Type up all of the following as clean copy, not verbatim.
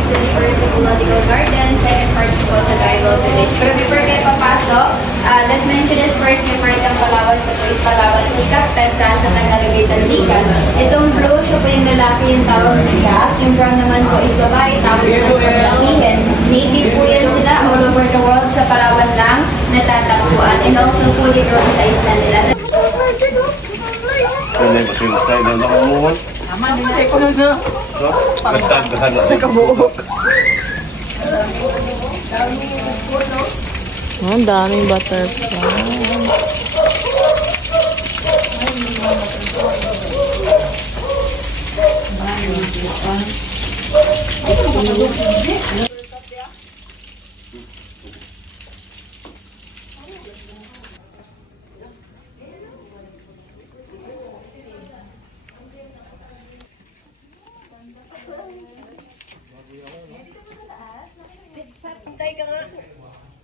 is University Zoological Garden, second part po sa Tribal Village. Pero before kayo papasok, let's mention this first, yung part ng Palawan po is Palawan Sikap, Pesa sa Tagalogay Tandikan. Itong blue, siya po yung lalaki yung tawag Sikap. Yung brown naman po is babae, tawag naman sa lalakihin. Native po yan sila all over the world, sa Palawan lang natatagpuan. And also fully grown sa isla nila. Aman, hindi ko na na. Nagtagdahan na. Nakabuok. Ang daming butterfly.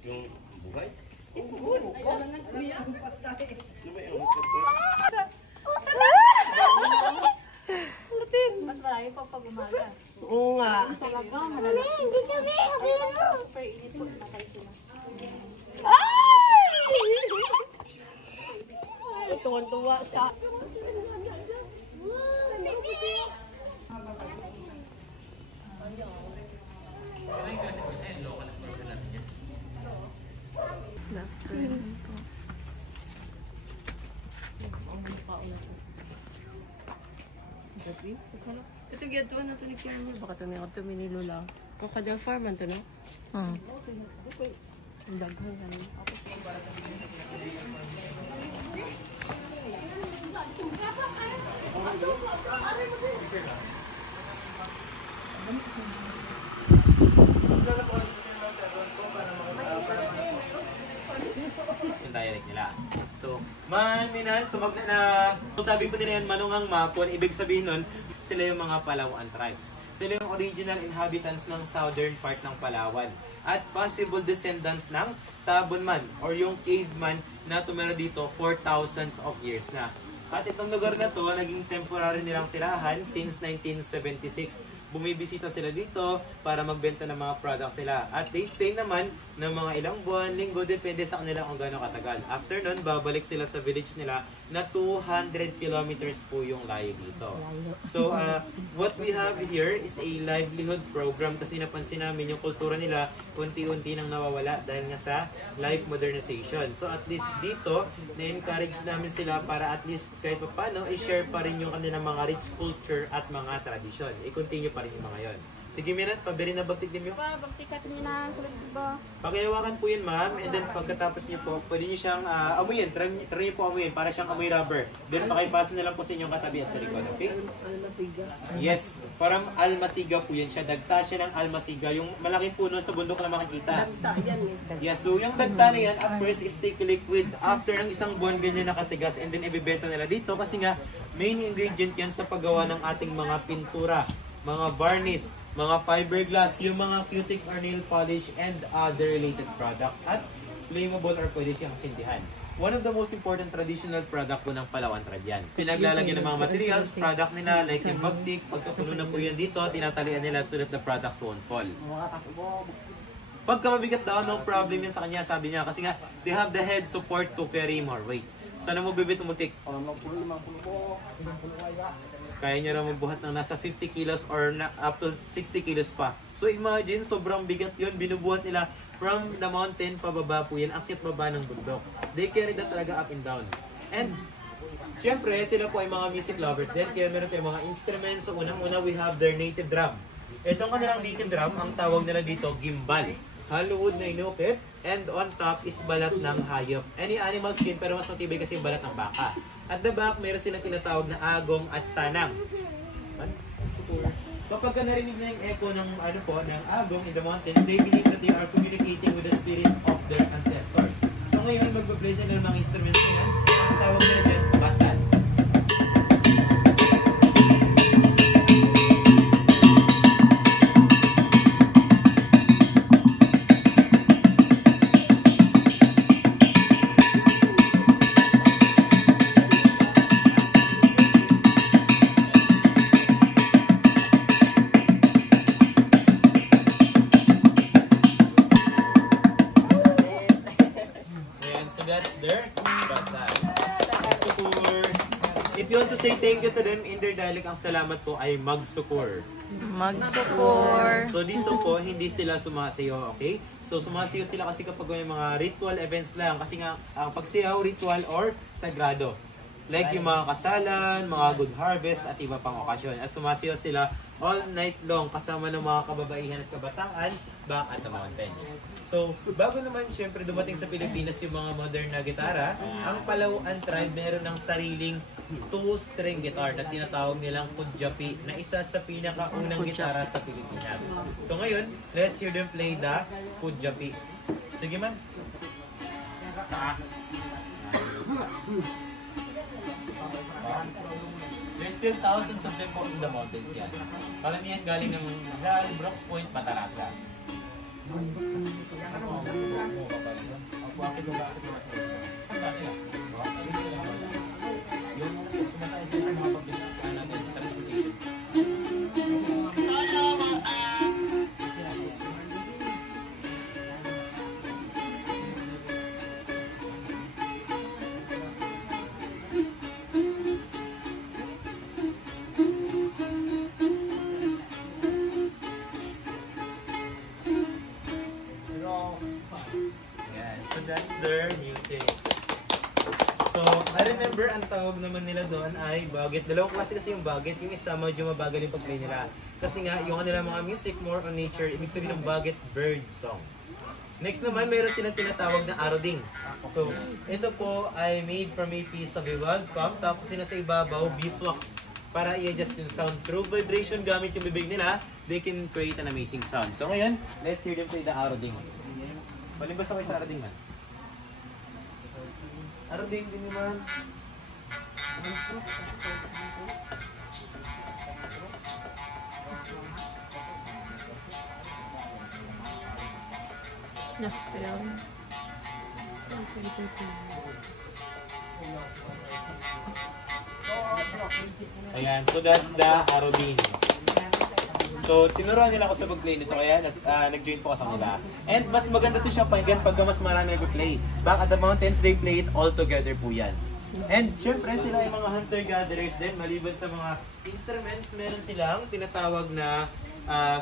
Yung buhay? Mas marami pa pag umaga. Oo nga. Talagang malalaki. Super init po na kayo sila. Ay! Tuwan-tuwa siya. Ito gito na ito ni Kierme. Baka ito na ito minilo lang. Crocodile farm ito no? Ang daghan ka niya. Dialect nila. So, minan, tumag na. Sabi po nila yan, manungang mapon. Ibig sabihin nun, sila yung mga Palawan tribes. Sila yung original inhabitants ng southern part ng Palawan. At possible descendants ng Tabunman or yung caveman na tumira dito for thousands of years na. At itong lugar na to, naging temporary nilang tirahan since 1976. Bumibisita sila dito para magbenta ng mga products nila. At they stay naman ng mga ilang buwan, linggo, depende sa kanila kung gaano katagal. After nun, babalik sila sa village nila na 200 kilometers po yung layo dito. So, what we have here is a livelihood program kasi napansin namin yung kultura nila unti-unti nang nawawala dahil nga sa life modernization. So, at least dito, na-encourage namin sila para at least kahit pa paano, i-share pa rin yung kanilang mga rich culture at mga tradisyon. I-continue pa rin yung mga yon. Sige, Minat, pabili na bagtik din mo. Bagtikat niyo na kulay ba? Pakihawakan po yun, ma'am. And then, pagkatapos niyo po, pwede niyo siyang amuyin. Try niyo po amuyin para siyang amoy rubber. Then, pakipasa na lang po sa inyong katabi at sa likod. Okay? Almasiga. Yes. Parang almasiga po yan siya. Dagta siya ng almasiga. Yung malaking puno sa bundok na makikita. Dagta yan eh. Yes. So, yung dagta na yan, at first is take liquid. After ng isang buwan, ganyan nakatigas. And then, ibibenta nila dito. Kasi nga, main ingredient yan sa paggawa ng ating mga pintura, mga varnish, mga fiberglass, yung mga cutics or nail polish, and other related products. At flammable or pwede siyang sindihan. One of the most important traditional product po ng Palawan tribe yan. Pinaglalagyan ng mga materials, product nila, like yung bagtik, pagkapuno na po yan dito, tinatalian nila so that the products won't fall. Pagka mabigat daw, no problem yan sa kanya, sabi niya, kasi nga, they have the head support to carry more weight. Sana mo bibit umutik? Kaya niya raw magbuhat ng nasa 50 kilos or up to 60 kilos pa. So imagine, sobrang bigat yun. Binubuhat nila from the mountain pababa po yan, akyat baba ng bundok. They carry that talaga up and down. And syempre, sila po ay mga music lovers din. Kaya meron tayong mga instruments. So unang-una, we have their native drum. Itong kanilang native drum, ang tawag nila dito, gimbal. Hollow wood na inukit, and on top is balat ng hayop. Any animal skin, pero mas matibay kasi yung balat ng baka. At the back, meron silang tinatawag na agong at sanang. Kapag ka narinig na yung echo ng, ng agong in the mountains, they believe that they are communicating with the spirits of their ancestors. So ngayon, magpa-play sila ng mga instruments na yan. Ang tawag nila dyan, basal. their dasal. Magsukur. If you want to say thank you to them in their dialect, ang salamat po ay magsukur. Magsukur. So dito po, hindi sila sumasayaw, okay? So sumasayaw sila kasi kapag may mga ritual events lang. Kasi nga, ang pagsayaw, ritual or sagrado. Like yung mga kasalan, mga good harvest, at iba pang okasyon. At sumasayaw sila all night long kasama ng mga kababaihan at kabataan back at the mountains. So, bago naman syempre dumating sa Pilipinas yung mga modern na gitara, ang Palauan tribe meron ng sariling 2-string guitar na tinatawag nilang Kudyapi na isa sa pinakaunang gitara sa Pilipinas. So ngayon, let's hear them play the Kudyapi. Sige man. There's still thousands of them po in the mountains yan. Karamihan galing ng Rizal, Brooks Point, Batarasa. So that's their music. So, I remember ang tawag naman nila doon ay bagit. Dalawang klase kasi yung bagit. Yung isa medyo mabagal yung pag-play nila. Kasi nga, yung kanila mga music more on nature. Ibig sabihin ng bagit, bird song. Next naman, meron silang tinatawag na aroding. So, ito po ay made from a piece of a wild pump. Tapos sila sa ibabaw, beeswax para i-adjust yung sound. Through vibration gamit yung bibig nila, they can create an amazing sound. So ngayon, let's hear them play the aroding. Palimbas ako sa aroding man. Aroding din naman. Ayan, so that's the aroding. So, tinuruan nila ako sa pag-play nito, kaya nag-join po kasi nila. And mas maganda to siya pakinggan pag mas marami nag-play. Back at the mountains, they play it all together po yan. And syempre, sila ay mga hunter-gatherers din. Maliban sa mga instruments, meron silang tinatawag na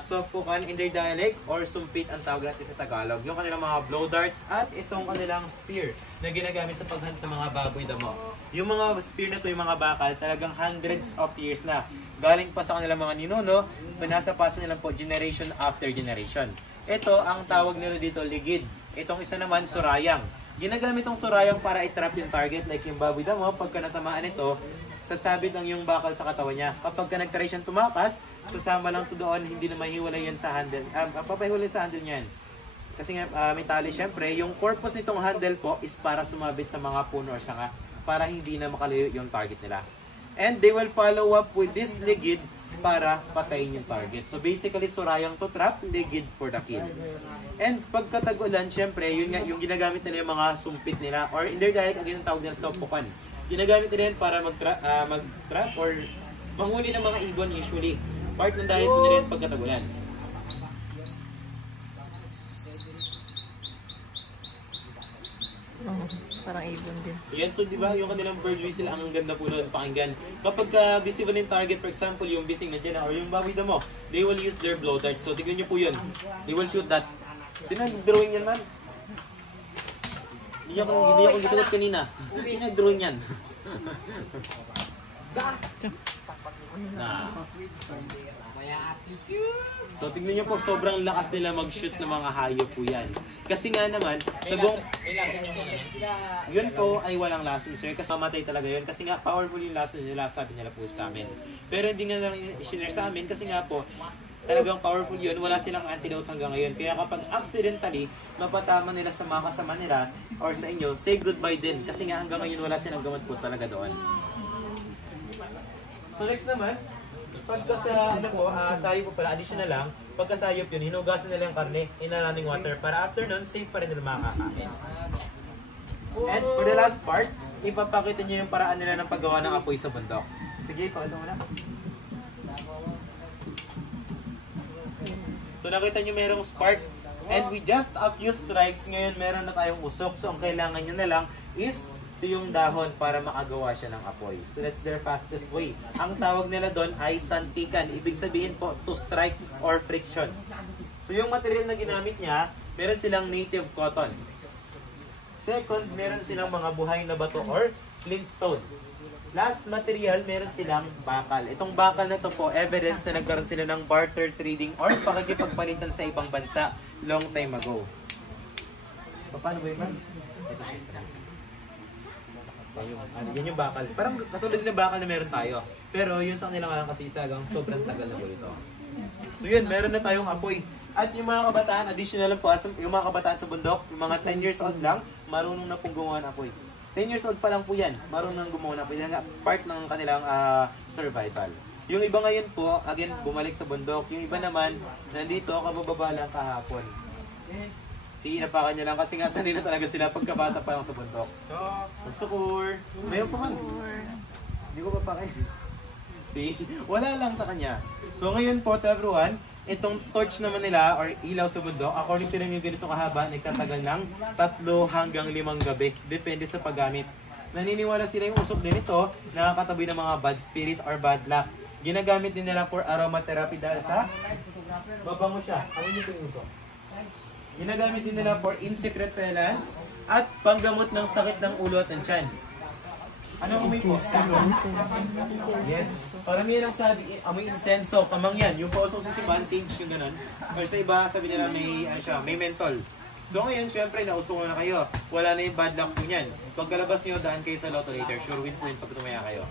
sopukan in their dialect or sumpit ang tawag natin sa Tagalog. Yung kanilang mga blow darts at itong kanilang spear na ginagamit sa paghunt ng mga baboy damo. Yung mga spear na to, yung mga bakal, talagang hundreds of years na. Galing pa sa kanilang mga ninuno, pinasapasa nila po generation after generation. Ito, ang tawag nila dito, ligid. Itong isa naman, surayang. Ginagamit itong surayang para i-trap yung target, like yung baboy damo, pagka natamaan ito, sasabit lang yung bakal sa katawan niya. Kapag ka nag-try siyang tumakas, sasama lang to doon, hindi na mahiwalay yan sa handle. Papahiwalay sa handle niyan. Kasi nga, metali syempre, yung purpose nitong handle po is para sumabit sa mga puno or sanga, para hindi na makalayo yung target nila. And they will follow up with this ligid para patayin yung target. So basically, surayang to trap, ligid for the kill. And pagkatag-ulan, syempre, yun nga, yung ginagamit nila yung mga sumpit nila, or in their dialect, ang ginatawag nila sopukan. Ginagamit nila yan para mag-trap or manghuli ng mga ibon usually. Part ng diet nila yan pagkatag-ulan. Parang ibon din. Yan, so di ba yung kanilang bird whistle ang ganda po noon pakinggan. Kapag visible yung target, for example, yung bising na dyan or yung baboy damo, they will use their blow darts. So tignan nyo po yun. They will shoot that. Sino nag-drawing yan man? Hindi ako gisugot kanina. Hindi nag-drawing yan. So tignan nyo po, sobrang lakas nila mag-shoot ng mga hayop po yan. Kasi nga naman, sa buong... Yun po ay walang lasting, sir. Kasi mamatay talaga yun. Kasi nga, powerful yung lasting nila, sabi nila po sa amin. Pero hindi nga lang i-share sa amin kasi nga po, talagang powerful yun. Wala silang antidote hanggang ngayon. Kaya kapag accidentally, mapatama nila sa mga kasama nila or sa inyo, say goodbye din. Kasi nga hanggang ngayon, wala silang gamot po talaga doon. So next naman, pagka sa, sayop po pala, additional lang, pagka sayop yun, hinugasan nila yung karne in a running water para after nun, safe pa rin nila makakain. And for the last part, ipapakita niyo yung paraan nila ng paggawa ng apoy sa bundok. Sige, pakita mo na. So nakita niyo merong spark And with just a few strikes, ngayon meron na tayong usok. So ang kailangan nyo na lang is ito yung dahon para makagawa siya ng apoy. So that's their fastest way. Ang tawag nila doon ay santikan. Ibig sabihin po to strike or friction. So yung material na ginamit niya, meron silang native cotton. Second, meron silang mga buhay na bato or flintstone. Last material, meron silang bakal. Itong bakal na to po, evidence na nagkaroon sila ng barter trading or pakikipagpalitan sa ibang bansa long time ago. Paano ba yun? Ito siya. Yan yung bakal. Parang katulad ng bakal na meron tayo. Pero yun sa kanila nga kasi tagang sobrang tagal na po ito. So yun, meron na tayong apoy. At yung mga kabataan, additional lang po, yung mga kabataan sa bundok, yung mga 10 years old lang, marunong na pong gumawa ng apoy. 10 years old pa lang po yan, marunong nang gumawa ng apoy. Yan nga, part ng kanilang survival. Yung iba ngayon po, again, bumalik sa bundok. Yung iba naman, nandito, kabababa lang kahapon. Inapakan niya lang kasi nga sanay na talaga sila pagkabata pa lang sa bundok. Magsukur. Mayroon pa man. Hindi ko papakay. See? Wala lang sa kanya. So ngayon po to everyone, itong torch naman nila or ilaw sa bundok, according to them yung ganito kahaba, nagtatagal ng 3 hanggang 5 gabi. Depende sa paggamit. Naniniwala sila yung usok din ito, nakakatabi ng mga bad spirit or bad luck. Ginagamit din nila for aromatherapy dahil sa mabango siya. Ano yung usok? Ginagamit din nila for insect repellents at panggamot ng sakit ng ulo at ng tiyan. Ano amoy po? Yes. Paramihan ang sabi, amoy insenso, kamang yan. Yung po usok sa siban, sage yung ganun. Or sa iba, sabi nila may, may menthol. So ngayon, syempre, nausok na kayo. Wala na yung bad luck po niyan. Pagkalabas niyo, daan kayo sa lotto later. Sure win po yun pag tumaya kayo.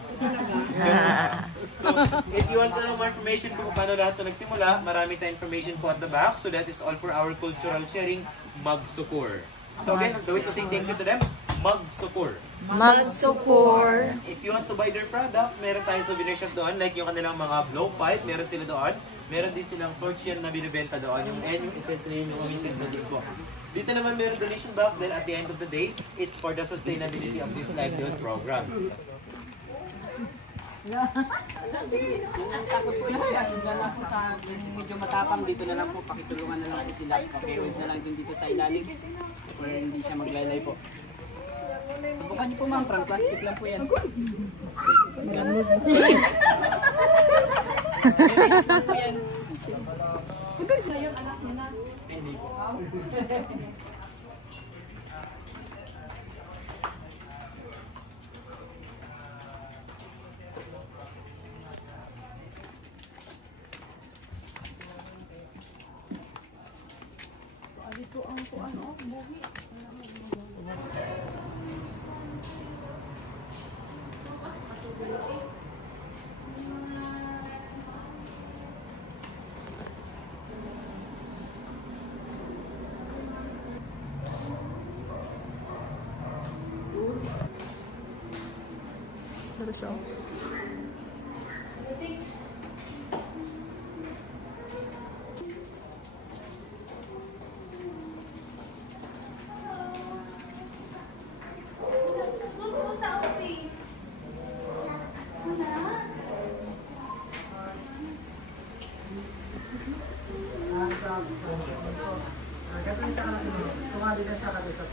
So, if you want to know more information kung paano lahat ito nagsimula, marami tayong information po at the back. So that is all for our cultural sharing, Magsukur. So again, the way to say thank you to them, Magsukur. Magsukur. If you want to buy their products, meron tayong souvenir shop doon, like yung kanilang mga blowpipe, meron sila doon. Meron din silang torch yan na binibenta doon, yung incense na yun, yung incense din po. Dito naman meron donation box dahil at the end of the day, it's for the sustainability of this livelihood program. Ang takot po lang yan. Doon lang po sa medyo matapang. Dito na lang po. Pakitulungan na lang po sila. Pakiwid na lang din dito sa ilalim. Or hindi siya maglaylay po. Subukan niyo po ma'am. From plastic lang po yan. Ganun. Experience lang po yan. Maganda na yung anak niya na. Hindi po. Tumali na siya kasi sa